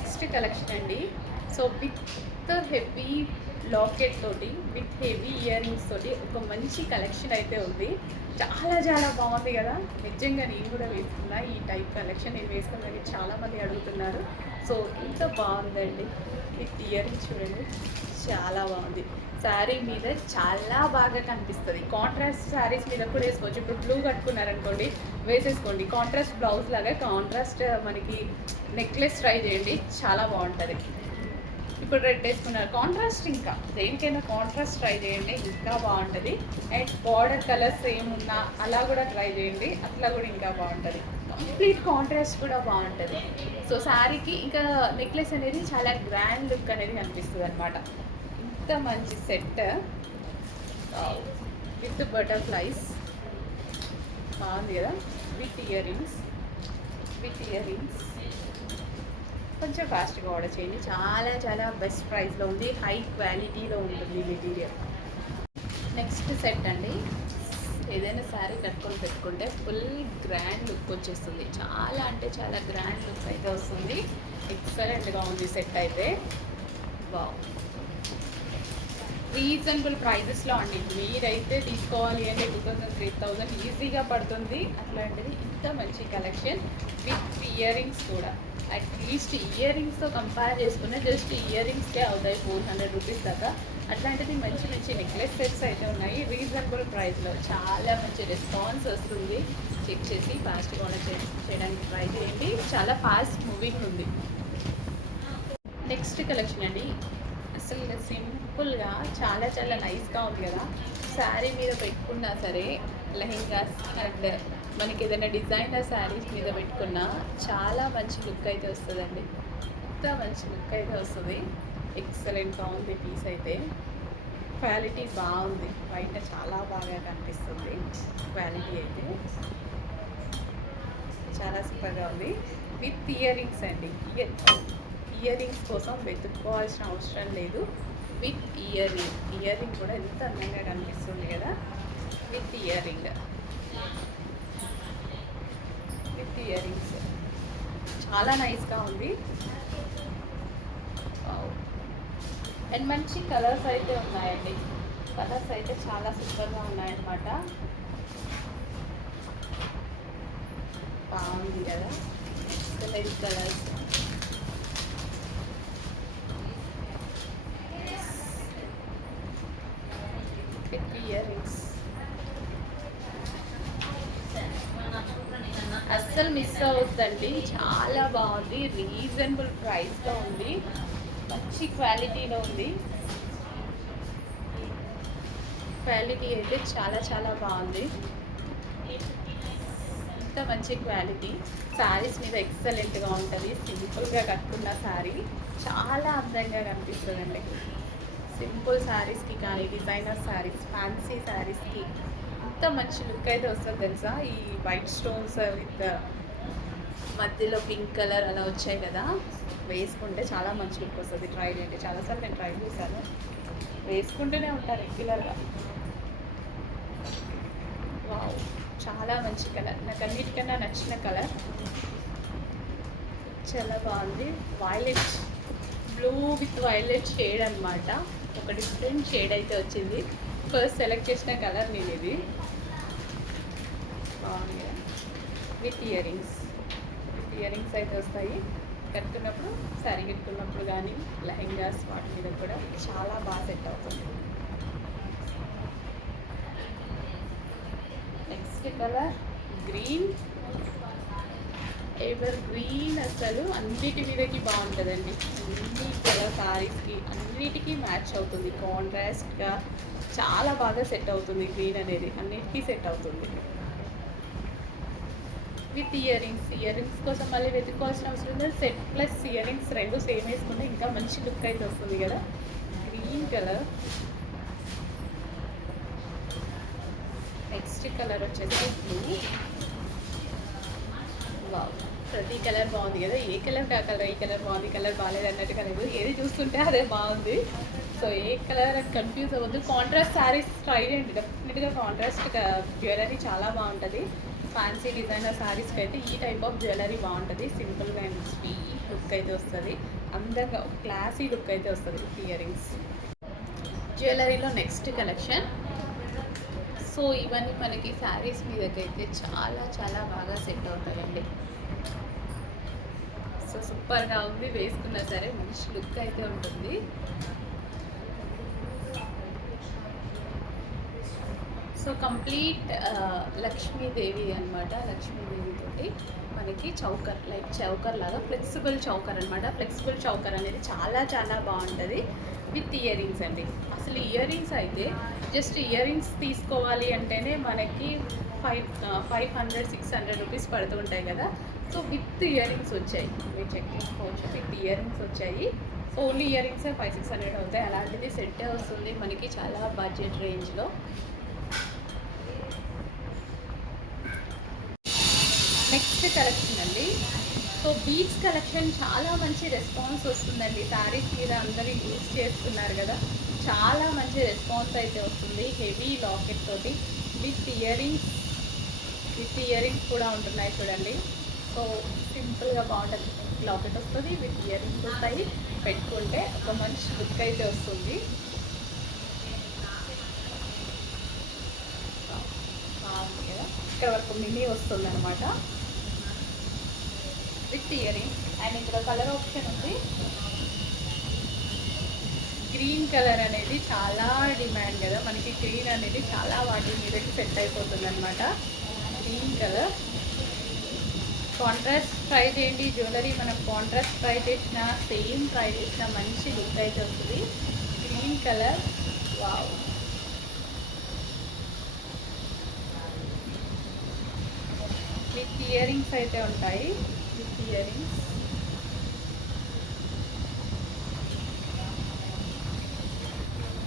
Next collection అండి. So with heavy locket తోటి with heavy ear rings తోటి ఒక మంచి కలెక్షన్ అయితే ఉంది. చాలా చాలా బాగుంది కదా. నిజంగా నేను కూడా వేసుకున్నా ఈ టైప్ కలెక్షన్. నేను వేసుకున్నది చాలామంది అడుగుతున్నారు. సో ఇంత బాగుందండి. విత్ ఇయర్ రింగ్స్ చూడండి, చాలా బాగుంది. శారీ మీద చాలా బాగా కనిపిస్తుంది. కాంట్రాస్ట్ శారీస్ మీద కూడా వేసుకోవచ్చు. ఇప్పుడు బ్లూ కట్టుకున్నారనుకోండి, వేసేసుకోండి. కాంట్రాస్ట్ బ్లౌజ్ లాగా కాంట్రాస్ట్ మనకి నెక్లెస్ ట్రై చేయండి, చాలా బాగుంటుంది. ఇప్పుడు రెడ్ వేసుకున్నారు, కాంట్రాస్ట్ ఇంకా దేనికైనా కాంట్రాస్ట్ ట్రై చేయండి, ఇంకా బాగుంటుంది. అండ్ బార్డర్ కలర్స్ ఏమున్నా అలా కూడా ట్రై చేయండి, అట్లా కూడా ఇంకా బాగుంటుంది. కంప్లీట్ కాంట్రాస్ట్ కూడా బాగుంటుంది. సో శారీకి ఇంకా నెక్లెస్ అనేది చాలా గ్రాండ్ లుక్ అనేది కనిపిస్తుంది అనమాట. ఇంత మంచి సెట్ విత్ బటర్ఫ్లైస్ బాగుంది కదా. విత్ ఇయర్ రింగ్స్ కొంచెం ఫాస్ట్గా ఆర్డర్ చేయండి. చాలా చాలా బెస్ట్ ప్రైస్లో ఉంది, హై క్వాలిటీలో ఉంటుంది మెటీరియల్. నెక్స్ట్ సెట్ అండి. ఏదైనా శారీ కట్టుకొని పెట్టుకుంటే ఫుల్ గ్రాండ్ లుక్ వచ్చేస్తుంది. చాలా అంటే చాలా గ్రాండ్ లుక్ అయితే వస్తుంది. ఎక్సలెంట్గా ఉంది సెట్ అయితే. వావ్, రీజనబుల్ ప్రైజెస్లో అండి. మీరైతే తీసుకోవాలి అంటే 2000 3000 ఈజీగా పడుతుంది. అట్లాంటిది ఇంత మంచి కలెక్షన్ విత్ ఇయర్ రింగ్స్ కూడా. అట్లీస్ట్ ఇయర్ రింగ్స్తో కంపేర్ చేసుకున్న జస్ట్ ఇయర్ రింగ్స్కే అవుతాయి 400 రూపీస్ దాకా. అట్లాంటిది మంచి మంచి నెక్లెస్ సెట్స్ అయితే ఉన్నాయి రీజనబుల్ ప్రైస్లో. చాలా మంచి రెస్పాన్స్ వస్తుంది. చెక్ చేసి ఫాస్ట్గా ఆర్డర్ చేయడానికి ట్రై చేయండి. చాలా ఫాస్ట్ మూవింగ్ ఉంది. నెక్స్ట్ కలెక్షన్ అండి. అసలు సింపుల్గా చాలా చాలా నైస్గా ఉంది కదా. శారీ మీద పెట్టుకున్నా సరే, లెహెంగాస్ అండ్ మనకి ఏదైనా డిజైనర్ శారీస్ మీద పెట్టుకున్నా చాలా మంచి లుక్ అయితే వస్తుందండి. ఇంత మంచి లుక్ అయితే వస్తుంది. ఎక్సలెంట్గా ఉంది పీస్ అయితే. క్వాలిటీ బాగుంది, బయట చాలా బాగా కనిపిస్తుంది. క్వాలిటీ అయితే చాలా సూపర్గా ఉంది. విత్ ఇయర్ రింగ్స్ అండి. ఇయర్ రింగ్స్ కోసం వెతుక్కోవాల్సిన అవసరం లేదు. విత్ ఇయర్ రింగ్ కూడా ఎంత అందంగా కనిపిస్తుంది కదా. విత్ ఇయర్ రింగ్స్ చాలా నైస్గా ఉంది. అండ్ మంచి కలర్స్ అయితే ఉన్నాయండి. కలర్స్ అయితే చాలా సూపర్గా ఉన్నాయన్నమాట. బాగుంది కదా కలర్స్. విత్ ఇయర్ రింగ్స్ అస్సలు మిస్ అవుతుందండి. చాలా బాగుంది, రీజనబుల్ ప్రైస్లో ఉంది, మంచి క్వాలిటీలో ఉంది. క్వాలిటీ అయితే చాలా చాలా బాగుంది. ఇంత మంచి క్వాలిటీ శారీస్ మీద ఎక్సలెంట్గా ఉంటుంది. సింపుల్గా కట్టుకున్న శారీ చాలా అందంగా కనిపిస్తుందండి. సింపుల్ శారీస్కి కానీ, డిజైనర్ శారీస్, ఫ్యాన్సీ శారీస్కి ఇంత మంచి లుక్ అయితే వస్తుంది తెలుసా. ఈ వైట్ స్టోన్స్ విత్ మధ్యలో పింక్ కలర్ అలా వచ్చాయి కదా, వేసుకుంటే చాలా మంచి లుక్ వస్తుంది. ట్రై చేయండి. చాలాసార్లు నేను ట్రై చేశాను, వేసుకుంటూనే ఉంటాను రెగ్యులర్గా. వావ్, చాలా మంచి కలర్, నాకు అన్నిటికన్నా నచ్చిన కలర్. చాలా బాగుంది. Violet, blue with violet shade అనమాట. ఒక డిఫరెంట్ షేడ్ అయితే వచ్చింది. ఫస్ట్ సెలెక్ట్ చేసిన కలర్ నేను ఇది. బాగుంది కదా. విత్ ఇయర్ రింగ్స్ అయితే వస్తాయి. కట్టుకున్నప్పుడు, శారీ కట్టుకున్నప్పుడు కానీ, లెహెంగాస్ వాటి మీద కూడా చాలా బాగా సెట్ అవుతుంది. Next colour green, ever green. అసలు అన్నిటి మీదకి బాగుంటుందండి. అన్ని కలర్ శారీస్కి అన్నిటికీ మ్యాచ్ అవుతుంది. కాంట్రాస్ట్గా చాలా బాగా సెట్ అవుతుంది. గ్రీన్ అనేది అన్నిటికీ సెట్ అవుతుంది. విత్ ఇయర్ రింగ్స్ కోసం మళ్ళీ వెతుక్కోవాల్సిన అవసరం లేదు. సెట్ ప్లస్ ఇయర్ రింగ్స్ రెండు సేమ్ వేసుకుంటే ఇంకా మంచి లుక్ అయితే వస్తుంది కదా. Green colour. నెక్స్ట్ కలర్ వచ్చేసి బ్లూ. వావ్, ప్రతి కలర్ బాగుంది కదా. ఏ కలర్ ఆ కలర్, ఈ కలర్ బాగుంది, ఈ కలర్ బాగాలేదు అన్నట్టుగా లేదు. ఏది చూస్తుంటే అదే బాగుంది. సో ఏ కలర్ అని కన్ఫ్యూజ్ అవ్వద్దు. కాంట్రాస్ట్ శారీస్ ట్రై చేయండి. డెఫినెట్గా కాంట్రాస్ట్ జ్యువెలరీ చాలా బాగుంటుంది. ఫ్యాన్సీ డిజైనర్ శారీస్కి అయితే ఈ టైప్ ఆఫ్ జ్యువెలరీ బాగుంటుంది. సింపుల్గా అండ్ స్వీట్ లుక్ లుక్ అయితే వస్తుంది. అందంగా క్లాసీ లుక్ అయితే వస్తుంది విత్ ఇయర్ రింగ్స్. జ్యువెలరీలో నెక్స్ట్ కలెక్షన్. సో ఇవన్నీ మనకి శారీస్ మీదకైతే చాలా చాలా బాగా సెట్ అవుతాయండి. సో సూపర్గా ఉంది, వేసుకున్నా సరే మంచి లుక్ అయితే ఉంటుంది. సో కంప్లీట్ లక్ష్మీదేవి అనమాట. లక్ష్మీదేవి తోటి మనకి చౌకర్, లైక్ చౌకర్ లాగా ఫ్లెక్సిబుల్ చౌకర్ అనమాట. ఫ్లెక్సిబుల్ చౌకర్ అనేది చాలా చాలా బాగుంటుంది విత్ ఇయర్ రింగ్స్ అండి. అసలు ఇయర్ రింగ్స్ అయితే జస్ట్ ఇయర్ రింగ్స్ తీసుకోవాలి అంటేనే మనకి 500-600 రూపీస్ పడుతుంటాయి కదా. సో విత్ ఇయర్ రింగ్స్ వచ్చాయి, మీరు చెక్ చేసుకోవచ్చు. విత్ ఇయర్ రింగ్స్ వచ్చాయి. సో ఓన్లీ ఇయర్ రింగ్సే 500-600 అవుతాయి. అలాంటిది సెట్టే వస్తుంది మనకి చాలా బడ్జెట్ రేంజ్లో. నెక్స్ట్ కలెక్షన్ అండి. సో బీడ్స్ కలెక్షన్ చాలా మంచి రెస్పాన్స్ వస్తుందండి. శారీస్ మీద అందరూ యూజ్ చేస్తున్నారు కదా, చాలా మంచి రెస్పాన్స్ అయితే వస్తుంది. హెవీ లాకెట్ తోటి విత్ ఇయర్ రింగ్స్ కూడా ఉంటున్నాయి చూడండి. సో సింపుల్గా బాగుంటుంది. లాకెట్ వస్తుంది, విత్ ఇయర్ రింగ్స్ వస్తాయి. పెట్టుకుంటే ఒక మంచి లుక్ అయితే వస్తుంది. బాగుంది కదా, ఇక్కడ వరకు మినీ వస్తుంది అనమాట విత్ ఇయర్ రింగ్స్. అండ్ ఇక్కడ కలర్ ఆప్షన్ ఉంది. గ్రీన్ కలర్ అనేది చాలా డిమాండ్ కదా మనకి. గ్రీన్ అనేది చాలా వాటి మీదకి సెట్ అయిపోతుంది అనమాట. గ్రీన్ కలర్ కాంట్రాస్ట్ ట్రై చేయండి. జ్యువెలరీ మనం కాంట్రాస్ట్ ట్రై చేసినా, సేమ్ ట్రై చేసినా మంచి లుక్ అయితే వస్తుంది. Green colour wow. With ear rings అయితే ఉంటాయి. With ear rings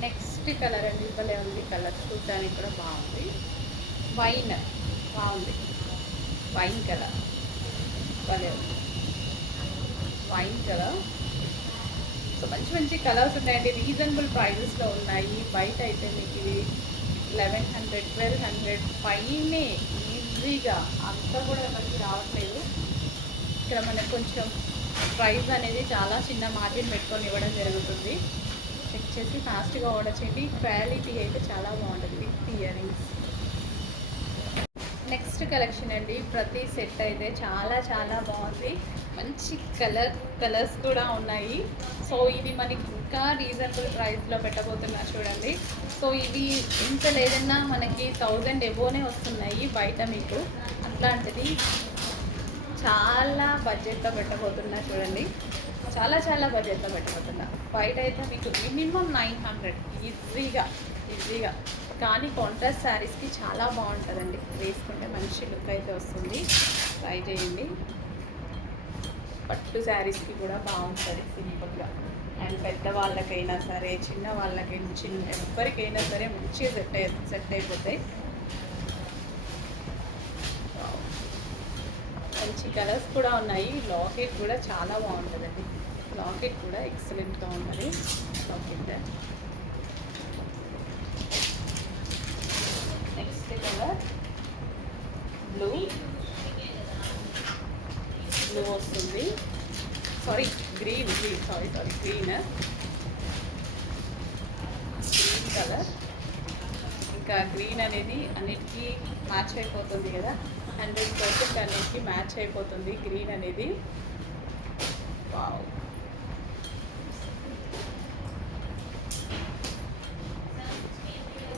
next colour అండి. భలే ఉంది కలర్, చూడడానికి కూడా బాగుంది. వైన్ బాగుంది, వైన్ కలర్ భలే ఉంది. Wine colour. సో మంచి మంచి కలర్స్ ఉన్నాయండి. రీజనబుల్ ప్రైజెస్లో ఉన్నాయి. బయట అయితే మీకు ఇవి 1100-1200 పైనే ఈజీగా. అంతా కూడా మనకి రావట్లేదు. ఇక్కడ మనకు కొంచెం ప్రైస్ అనేది చాలా చిన్న మార్జిన్ పెట్టుకొని ఇవ్వడం జరుగుతుంది. చెక్ చేసి ఫాస్ట్గా ఆర్డర్ చేయండి. క్వాలిటీ అయితే చాలా బాగుంటుంది with ear rings. Next collection అండి. ప్రతి సెట్ అయితే చాలా చాలా బాగుంది. మంచి కలర్స్ కూడా ఉన్నాయి. సో ఇది మనకి ఇంకా రీజనబుల్ ప్రైస్లో పెట్టబోతున్నా చూడండి. సో ఇవి ఇంత లేదన్నా మనకి 1000 ఎబోనే వస్తున్నాయి బయట మీకు. అట్లాంటిది చాలా బడ్జెట్లో పెట్టబోతున్నా చూడండి. చాలా చాలా బడ్జెట్లో పెట్టబోతున్నా. బయట అయితే మీకు మినిమం 900 ఈజీగా. కానీ కాంట్రాస్ట్ శారీస్కి చాలా బాగుంటుందండి. వేసుకుంటే మంచి లుక్ అయితే వస్తుంది. ట్రై చేయండి. పట్టు శారీస్కి కూడా బాగుంటుంది సింపుల్గా. అండ్ పెద్దవాళ్ళకైనా సరే, చిన్న వాళ్ళకైనా, ఎవరికైనా సరే మంచిగా సెట్ అయిపోతాయి. మంచి కలర్స్ కూడా ఉన్నాయి. లాకెట్ కూడా చాలా బాగుంటుందండి. లాకెట్ కూడా ఎక్సలెంట్గా ఉన్నది. లాకెట్ నెక్స్ట్ కలర్ బ్లూ వస్తుంది. Green colour. ఇంకా గ్రీన్ అనేది అన్నిటికీ మ్యాచ్ అయిపోతుంది కదా. 100% అన్నిటికీ మ్యాచ్ అయిపోతుంది గ్రీన్ అనేది. వావ్.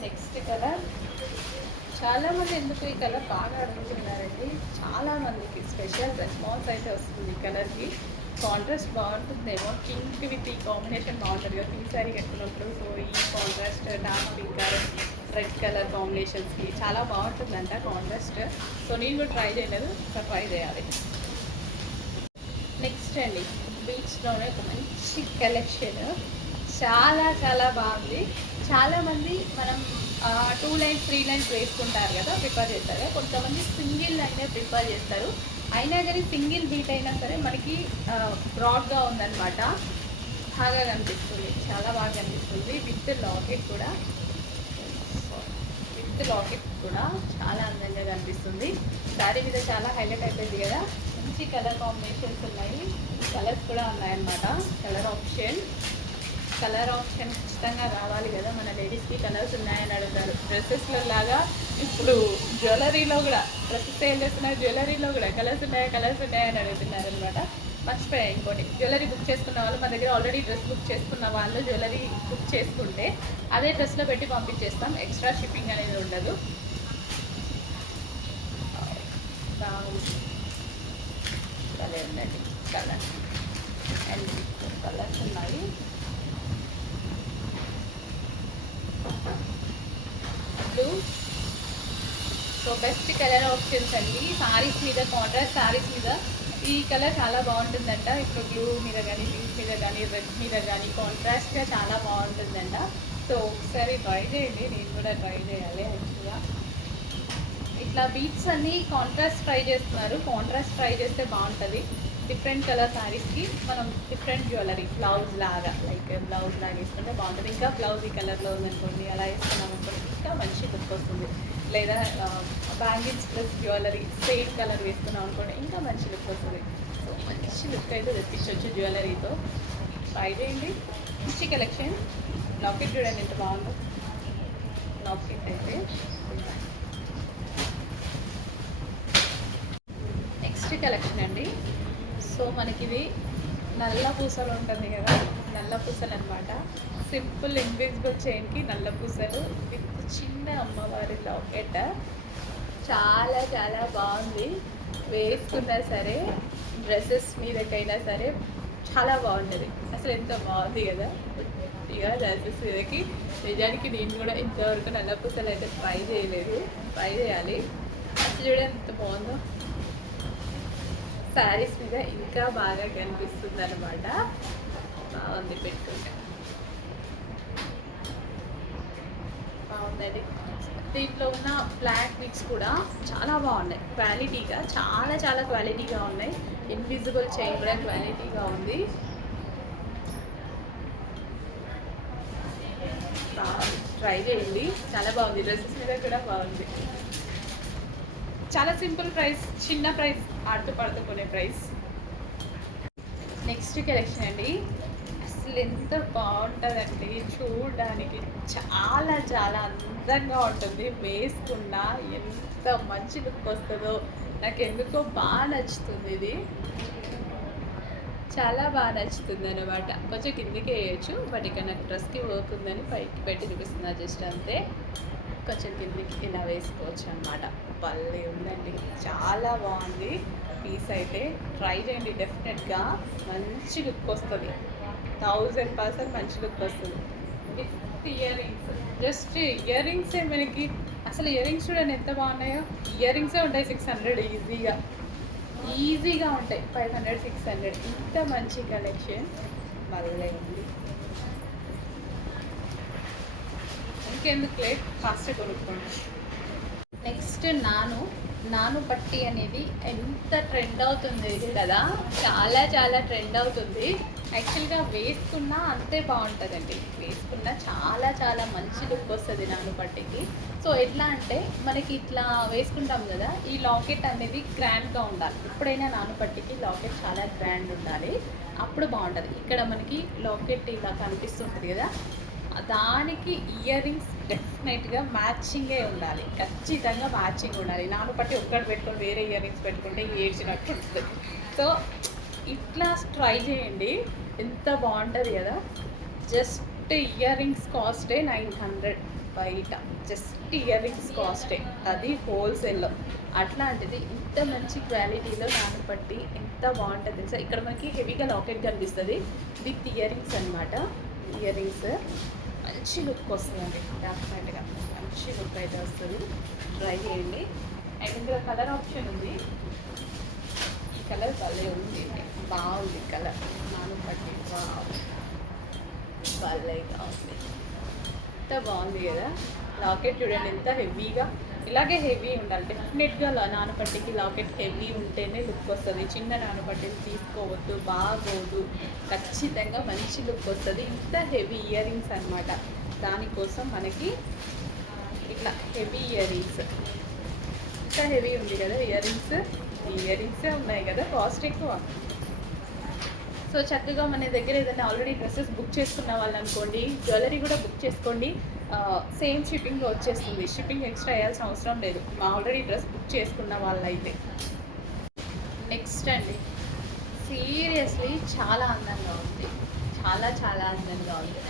Next colour. చాలామంది ఎందుకు ఈ కలర్ బాగా అడుగుతున్నారండి. చాలామందికి స్పెషల్ రెస్పాన్స్ అయితే వస్తుంది ఈ కలర్కి. కాంట్రాస్ట్ బాగుంటుందేమో. పింక్ విత్ ఈ కాంబినేషన్ బాగుంటుంది కదా పింక్ శారీ కట్టుకున్నప్పుడు. సో ఈ contrast dark pink red colour కాంబినేషన్స్కి చాలా బాగుంటుందంట కాంట్రాస్ట్. సో నేను కూడా ట్రై చేయలేదు, ట్రై చేయాలి. నెక్స్ట్ అండి, బీచ్లోనే ఒక మంచి కలెక్షన్. చాలా చాలా బాగుంది. చాలామంది మనం 2 లైన్స్ 3 లైన్స్ వేసుకుంటారు కదా, ప్రిపేర్ చేస్తారు కదా. కొంతమంది సింగిల్ లైనే ప్రిపేర్ చేస్తారు. అయినా కానీ సింగిల్ బీట్ అయినా సరే మనకి బ్రాడ్గా ఉందన్నమాట. బాగా కనిపిస్తుంది, చాలా బాగా కనిపిస్తుంది. విత్ లాకెట్ కూడా చాలా అందంగా కనిపిస్తుంది. శారీ మీద చాలా హైలైట్ అయిపోయింది కదా. మంచి కలర్ కాంబినేషన్స్ ఉన్నాయి, కలర్స్ కూడా ఉన్నాయన్నమాట. కలర్ ఆప్షన్ ఖచ్చితంగా కావాలి కదా, మన లేడీస్కి కలర్స్ ఉన్నాయని అడుగుతారు. డ్రెస్సెస్లో లాగా ఇప్పుడు జ్యువెలరీలో కూడా డ్రెస్సెస్ సేల్ చేస్తున్న జ్యువెలరీలో కూడా కలర్స్ ఉన్నాయని అడుగుతున్నారు అనమాట. మర్చిపోయాయి ఇంకోటి, జ్యువెలరీ బుక్ చేసుకున్న వాళ్ళు మన దగ్గర ఆల్రెడీ డ్రెస్ బుక్ చేసుకున్న వాళ్ళు జ్యువెలరీ బుక్ చేసుకుంటే అదే డ్రెస్లో పెట్టి పంపించేస్తాం, ఎక్స్ట్రా షిప్పింగ్ అనేది ఉండదు. కలర్ ఉందండి, కలర్ అండ్ కలర్స్ ఉన్నాయి. Blue, so best colour options అండి. సారీస్ మీద, కాంట్రాస్ట్ సారీస్ మీద ఈ కలర్ చాలా బాగుంటుందంట. ఇప్పుడు బ్లూ మీద కానీ, పింక్ మీద కానీ, రెడ్ మీద కానీ కాంట్రాస్ట్గా చాలా బాగుంటుందంట. సో ఒకసారి ట్రై చేయండి, నేను కూడా ట్రై చేయాలి. యాక్చువల్గా ఇట్లా బీట్స్ అన్నీ కాంట్రాస్ట్ ట్రై చేస్తున్నారు, కాంట్రాస్ట్ ట్రై చేస్తే బాగుంటుంది. డిఫరెంట్ కలర్ శారీస్కి మనం డిఫరెంట్ జ్యువెలరీ బ్లౌజ్ లాగా వేసుకుంటే బాగుంటుంది. ఇంకా బ్లౌజ్ ఈ కలర్లో ఉందనుకోండి, అలా వేసుకున్నాం అనుకోండి ఇంకా మంచి లుక్ వస్తుంది. లేదా bangles plus jewellery same colour వేసుకున్నాం అనుకోండి ఇంకా మంచి లుక్ వస్తుంది. సో మంచి లుక్ అయితే తెప్పించవచ్చు జ్యువెలరీతో. ట్రై చేయండి, మంచి కలెక్షన్. లాకెట్ చూడండి ఎంత బాగుందో, లాకెట్ అయితే. నెక్స్ట్ కలెక్షన్ అండి. సో మనకి ఇది నల్ల పూసలు ఉంటుంది కదా, నల్ల పూసలు అనమాట. సింపుల్ ఇన్విజిబుల్ చైన్కి నల్ల పూసలు విత్ చిన్న అమ్మవారి లాకెట్. చాలా చాలా బాగుంది, వేసుకున్నా సరే డ్రెస్సెస్ మీదకైనా సరే చాలా బాగుంటుంది. అసలు ఎంత బాగుంది కదా, ఇక డ్రెస్సెస్ మీదకి. నిజానికి నేను కూడా ఇంతవరకు నల్ల పూసలు అయితే ట్రై చేయలేదు, ట్రై చేయాలి. అసలు చూడండి ఎంత బాగుందో, శారీస్ మీద ఇంకా బాగా కనిపిస్తుంది అనమాట. బాగుంది, పెట్టుకుంటే బాగుందండి. దీంట్లో ఉన్న బ్లాక్ మిక్స్ కూడా చాలా బాగున్నాయి, క్వాలిటీగా చాలా చాలా క్వాలిటీగా ఉన్నాయి. ఇన్విజిబుల్ చైన్ కూడా క్వాలిటీగా ఉంది. ట్రై చేయండి, చాలా బాగుంది. డ్రెస్సెస్ మీద కూడా బాగుంది. చాలా సింపుల్ ప్రైస్, చిన్న ప్రైస్, ఆడుతూ పడుతూ కొనే ప్రైస్. నెక్స్ట్ కలెక్షన్ అండి. అసలు ఎంత బాగుంటుందండి, చూడడానికి చాలా చాలా అందంగా ఉంటుంది. వేసుకున్నా ఎంత మంచి లుక్ వస్తుందో, నాకు ఎందుకో బాగా నచ్చుతుంది. ఇది చాలా బాగా నచ్చుతుంది అనమాట. కొంచెం కిందికి వేయచ్చు, బట్ ఇక్కడ నాకు డ్రెస్కి వర్క్ ఉందని పైకి పెట్టి చూపిస్తున్నా జస్ట్ అంతే. కొంచెం కిందికి ఇలా వేసుకోవచ్చు అనమాట. భలే ఉందండి, చాలా బాగుంది పీస్ అయితే. ట్రై చేయండి, డెఫినెట్గా మంచి లుక్ వస్తుంది, 1000% మంచి లుక్ వస్తుంది. విత్ ఇయర్ రింగ్స్, జస్ట్ ఇయర్ రింగ్సే మనకి. అసలు ఇయర్ రింగ్స్ చూడండి ఎంత బాగున్నాయో. ఇయర్ రింగ్సే ఉంటాయి 600 ఈజీగా ఉంటాయి, 500 600. ఇంత మంచి కలెక్షన్ భలే ఉంది. ఇంకెందుకు లేట్, ఫాస్ట్ కొనుక్కోండి. నెక్స్ట్ నాను పట్టి అనేది ఎంత ట్రెండ్ అవుతుంది కదా, చాలా చాలా ట్రెండ్ అవుతుంది. యాక్చువల్గా వేసుకున్నా అంతే బాగుంటుందండి, వేసుకున్నా చాలా చాలా మంచి లుక్ వస్తుంది నాను పట్టికి. సో ఎట్లా అంటే మనకి ఇట్లా వేసుకుంటాం కదా, ఈ లాకెట్ అనేది గ్రాండ్గా ఉండాలి. ఎప్పుడైనా నాను పట్టికి లాకెట్ చాలా గ్రాండ్ ఉండాలి, అప్పుడు బాగుంటుంది. ఇక్కడ మనకి లాకెట్ ఇలా కనిపిస్తుంటుంది కదా, దానికి ఇయర్ రింగ్స్ డెఫినెట్గా మ్యాచింగే ఉండాలి, ఖచ్చితంగా మ్యాచింగ్ ఉండాలి. నాను పట్టి ఒక్కటి పెట్టుకొని వేరే ఇయర్ రింగ్స్ పెట్టుకుంటే ఏడ్చినట్టు ఉంటుంది. సో ఇట్లా ట్రై చేయండి, ఎంత బాగుంటుంది కదా. జస్ట్ ఇయర్ రింగ్స్ కాస్టే 900 బయట, జస్ట్ ఇయర్ రింగ్స్ కాస్టే, అది హోల్సేల్లో. అట్లాంటిది ఇంత మంచి క్వాలిటీలో నాను పట్టి ఎంత బాగుంటుంది తెలుసా. ఇక్కడ మనకి హెవీగా లాకెట్ కనిపిస్తుంది విత్ ఇయర్ రింగ్స్ అనమాట. ఇయర్ రింగ్స్ మంచి లుక్ వస్తుందండి, డెఫినెట్గా మంచి లుక్ అయితే వస్తుంది. ట్రై చేయండి. అండ్ ఇందులో కలర్ ఆప్షన్ ఉంది, ఈ కలర్ భలే ఉంది, బాగుంది కలర్. నాను పట్టి భలేగా ఉంది, ఎంత బాగుంది కదా. లాకెట్ చూడండి ఎంత హెవీగా, ఇలాగే హెవీ ఉండాలి డెఫినెట్గా. నానుపట్టికి లాకెట్ హెవీ ఉంటేనే లుక్ వస్తుంది. చిన్న నానుపట్టిని తీసుకోవద్దు, బాగోదు. ఖచ్చితంగా మంచి లుక్ వస్తుంది. ఇంత హెవీ ఇయర్ రింగ్స్ అనమాట, దానికోసం మనకి ఇట్లా హెవీ ఇయర్ రింగ్స్. ఇంత హెవీ ఉంది కదా ఇయర్ రింగ్స్, ఇయర్ రింగ్సే ఉన్నాయి కదా, కాస్ట్ ఎక్కువ. సో చక్కగా మన దగ్గర ఏదైనా ఆల్రెడీ డ్రెస్సెస్ బుక్ చేసుకున్న వాళ్ళు అనుకోండి, జ్యువెలరీ కూడా బుక్ చేసుకోండి, సేమ్ షిప్పింగ్లో వచ్చేస్తుంది. షిప్పింగ్ ఎక్స్ట్రా వేయాల్సిన అవసరం లేదు మా ఆల్రెడీ డ్రెస్ బుక్ చేసుకున్న వాళ్ళైతే. నెక్స్ట్ అండి, సీరియస్లీ చాలా అందంగా ఉంది, చాలా చాలా అందంగా ఉంది.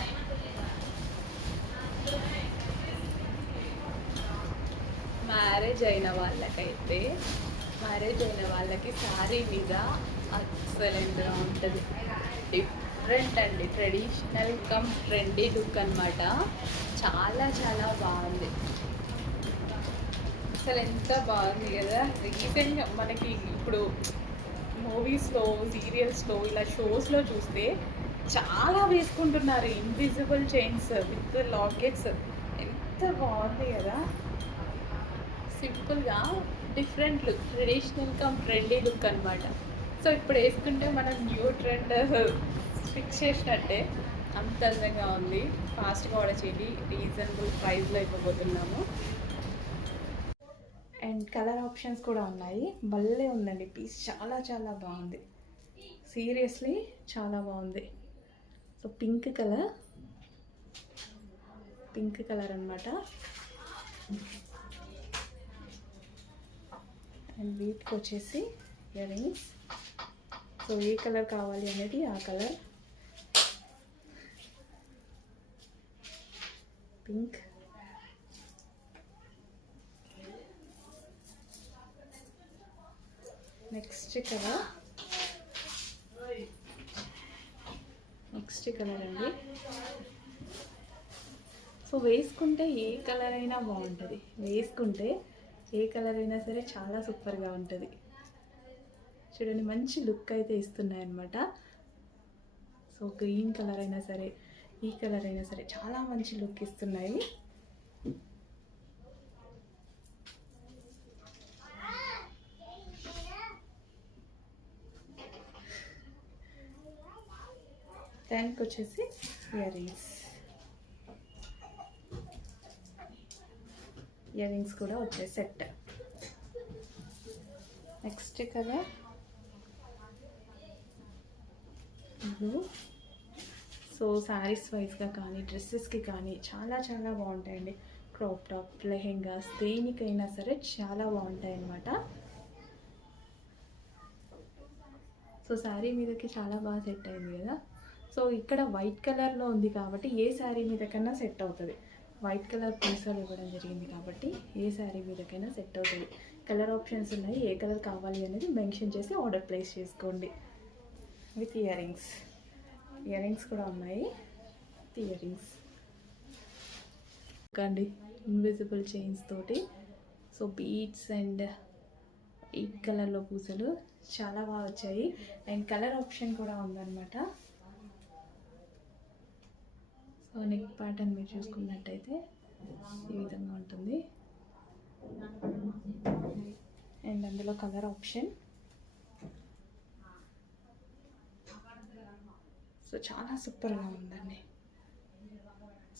మ్యారేజ్ అయిన వాళ్ళకి శారీ మీద ఎక్సలెంట్గా ఉంటుంది. డిఫరెంట్ అండి, ట్రెడిషనల్ కమ్ ట్రెండీ లుక్ అనమాట. చాలా చాలా బాగుంది, అసలు ఎంత బాగుంది కదా. రీసెంట్గా మనకి ఇప్పుడు మూవీస్లో, సీరియల్స్లో, ఇలా షోస్లో చూస్తే చాలా వేసుకుంటున్నారు ఇన్విజిబుల్ చైన్స్ విత్ లాకెట్స్. ఎంత బాగుంది కదా, సింపుల్గా different look, traditional come trendy look అనమాట. సో ఇప్పుడు వేసుకుంటే మనం న్యూ ట్రెండ్ ఫిక్స్ చేసినట్టే, అంత అందంగా ఉంది. ఫాస్ట్గా ఆర్డర్ చేయండి, రీజనబుల్ ప్రైస్లో ఇవ్వబోతున్నాము. అండ్ కలర్ ఆప్షన్స్ కూడా ఉన్నాయి, భలే ఉందండి పీస్, చాలా చాలా బాగుంది, సీరియస్లీ చాలా బాగుంది. సో పింక్ కలర్ అనమాట. అండ్ వీటికి వచ్చేసి ఇయర్ రింగ్స్. సో ఏ కలర్ కావాలి అనేది ఆ కలర్, పింక్. నెక్స్ట్ కలర్ అండి. సో వేసుకుంటే ఏ కలర్ అయినా బాగుంటుంది, వేసుకుంటే ఏ కలర్ అయినా సరే చాలా సూపర్గా ఉంటుంది. చూడండి మంచి లుక్ అయితే ఇస్తున్నాయన్నమాట. సో గ్రీన్ కలర్ అయినా సరే, ఈ కలర్ అయినా సరే చాలా మంచి లుక్ ఇస్తున్నాయి. దానికి వచ్చేసి ఇయర్ రింగ్స్ కూడా వచ్చే set. Next colour blue. So saris వైజ్గా కానీ డ్రెస్సెస్కి కానీ చాలా చాలా బాగుంటాయండి. క్రాప్ టాప్, లెహెంగాస్, దేనికైనా సరే చాలా బాగుంటాయి అన్నమాట. సో శారీ మీదకి చాలా బాగా సెట్ అయింది కదా. సో ఇక్కడ వైట్ కలర్లో ఉంది కాబట్టి ఏ శారీ మీద కన్నా సెట్ అవుతుంది. వైట్ కలర్ పీసాలు ఇవ్వడం జరిగింది కాబట్టి ఏ శారీ మీదకైనా సెట్ అవుతుంది. కలర్ ఆప్షన్స్ ఉన్నాయి, ఏ కలర్ కావాలి అనేది మెన్షన్ చేసి ఆర్డర్ ప్లేస్ చేసుకోండి. విత్ ఇయర్ రింగ్స్ కూడా ఉన్నాయి. ఇయర్ రింగ్స్ అండి, ఇన్విజిబుల్ చైన్స్ తోటి. సో బీడ్స్ అండ్ వైట్ కలర్లో పూసలు చాలా బాగా వచ్చాయి. అండ్ కలర్ ఆప్షన్ కూడా ఉందన్నమాట. సో నెక్ ప్యాటర్న్ మీరు చూసుకున్నట్టయితే ఈ విధంగా ఉంటుంది. అండ్ అందులో కలర్ ఆప్షన్. సో చాలా సూపర్గా ఉందండి.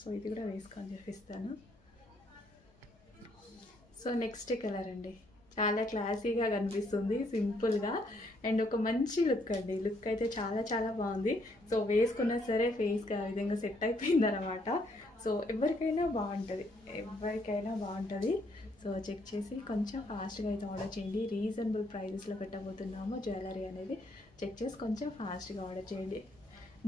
సో ఇది కూడా వేసుకొని చూపిస్తాను. సో నెక్స్ట్ కలర్ అండి, చాలా క్లాసీగా కనిపిస్తుంది, సింపుల్గా. అండ్ ఒక మంచి లుక్ అండి, లుక్ అయితే చాలా చాలా బాగుంది. సో వేసుకున్నా సరే ఫేస్కి ఆ విధంగా సెట్ అయిపోయింది అనమాట. సో ఎవరికైనా బాగుంటుంది. సో చెక్ చేసి కొంచెం ఫాస్ట్గా అయితే ఆర్డర్ చేయండి. రీజనబుల్ ప్రైజెస్లో పెట్టబోతున్నాము. జ్యువెలరీ అనేది చెక్ చేసి కొంచెం ఫాస్ట్గా ఆర్డర్ చేయండి.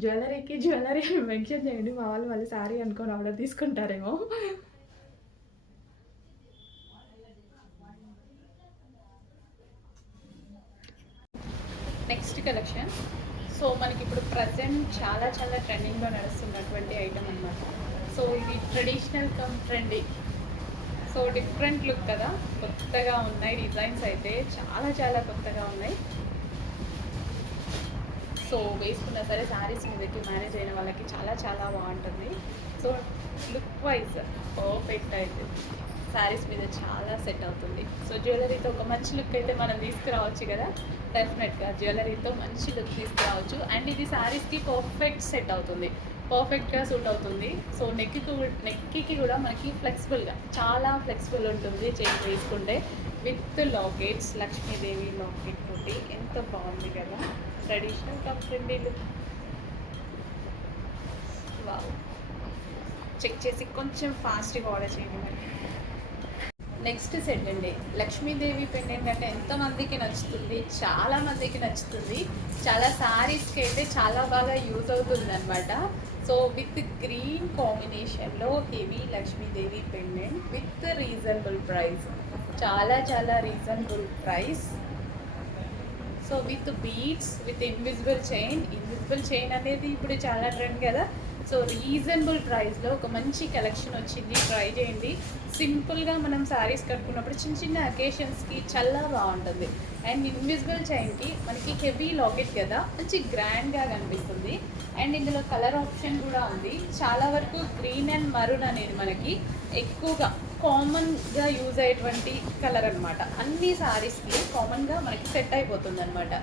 జ్యువెలరీ మెన్షన్ చేయండి, మా వాళ్ళు శారీ అనుకొని ఆర్డర్ తీసుకుంటారేమో. Next collection. సో మనకి ఇప్పుడు ప్రజెంట్ చాలా చాలా ట్రెండింగ్లో నడుస్తున్నటువంటి ఐటమ్ అనమాట. సో ఇది traditional come trendy. So different look కదా, కొత్తగా ఉన్నాయి డిజైన్స్ అయితే చాలా చాలా కొత్తగా ఉన్నాయి. సో వేసుకున్నా సరే శారీస్ మీదకి మ్యారేజ్ అయిన వాళ్ళకి చాలా చాలా బాగుంటుంది. సో లుక్ వైజ్ పర్ఫెక్ట్ అయితే శారీస్ మీద చాలా సెట్ అవుతుంది. సో జ్యువెలరీతో ఒక మంచి లుక్ అయితే మనం తీసుకురావచ్చు కదా, డెఫినెట్గా జ్యువెలరీతో మంచి లుక్ తీసుకురావచ్చు. అండ్ ఇది శారీస్కి పర్ఫెక్ట్ సెట్ అవుతుంది, పర్ఫెక్ట్గా సూట్ అవుతుంది. సో నెక్కి కూడా మనకి ఫ్లెక్సిబుల్గా చాలా ఫ్లెక్సిబుల్ ఉంటుంది చైన్ వేసుకుంటే. విత్ లాకెట్స్, లక్ష్మీదేవి లాకెట్ తోటి ఎంత బాగుంది కదా, ట్రెడిషనల్ కంప్రెండీ లుక్. వావ్, చెక్ చేసి కొంచెం ఫాస్ట్గా ఆర్డర్ చేయండి మరి. నెక్స్ట్ సెట్ అండి, లక్ష్మీదేవి పెండెంట్ అంటే ఎంతమందికి నచ్చుతుంది, చాలా మందికి నచ్చుతుంది. చాలా శారీస్కి అయితే చాలా బాగా యూజ్ అవుతుంది అనమాట. సో విత్ గ్రీన్ కాంబినేషన్లో heavy Lakshmidevi pendant with reasonable price, చాలా చాలా reasonable price. So with beads, with invisible chain అనేది ఇప్పుడు చాలా ట్రెండ్ కదా. సో రీజనబుల్ ప్రైస్లో ఒక మంచి కలెక్షన్ వచ్చింది, ట్రై చేయండి. సింపుల్గా మనం శారీస్ కట్టుకున్నప్పుడు చిన్న చిన్న అకేషన్స్కి చాలా బాగుంటుంది. అండ్ ఇన్విజిబుల్ చైన్కి మనకి హెవీ లాకెట్ కదా, మంచి గ్రాండ్గా కనిపిస్తుంది. అండ్ ఇందులో కలర్ ఆప్షన్ కూడా ఉంది. చాలా వరకు గ్రీన్ అండ్ మరూన్ అనేది మనకి ఎక్కువగా కామన్గా యూజ్ అయ్యేటువంటి కలర్ అనమాట. అన్ని శారీస్కి కామన్గా మనకి సెట్ అయిపోతుంది అనమాట.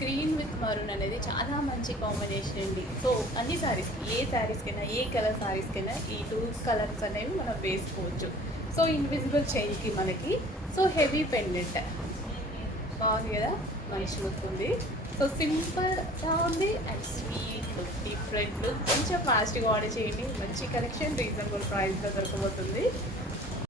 గ్రీన్ విత్ మరూన్ అనేది చాలా మంచి కాంబినేషన్ అండి. సో అన్ని శారీస్కి, ఏ శారీస్కైనా, ఏ కలర్ శారీస్కైనా ఈ 2 కలర్స్ అనేవి మనం వేసుకోవచ్చు. సో ఇన్విజిబుల్ చైన్కి మనకి సో హెవీ పెండెంట్ బాగుంది కదా, మంచి లుక్ ఉంది. సో సింపుల్గా ఉంది and sweet look, different look. కొంచెం ఫాస్ట్గా ఆర్డర్ చేయండి, మంచి కలెక్షన్ రీజనబుల్ ప్రైస్లో దొరకబోతుంది.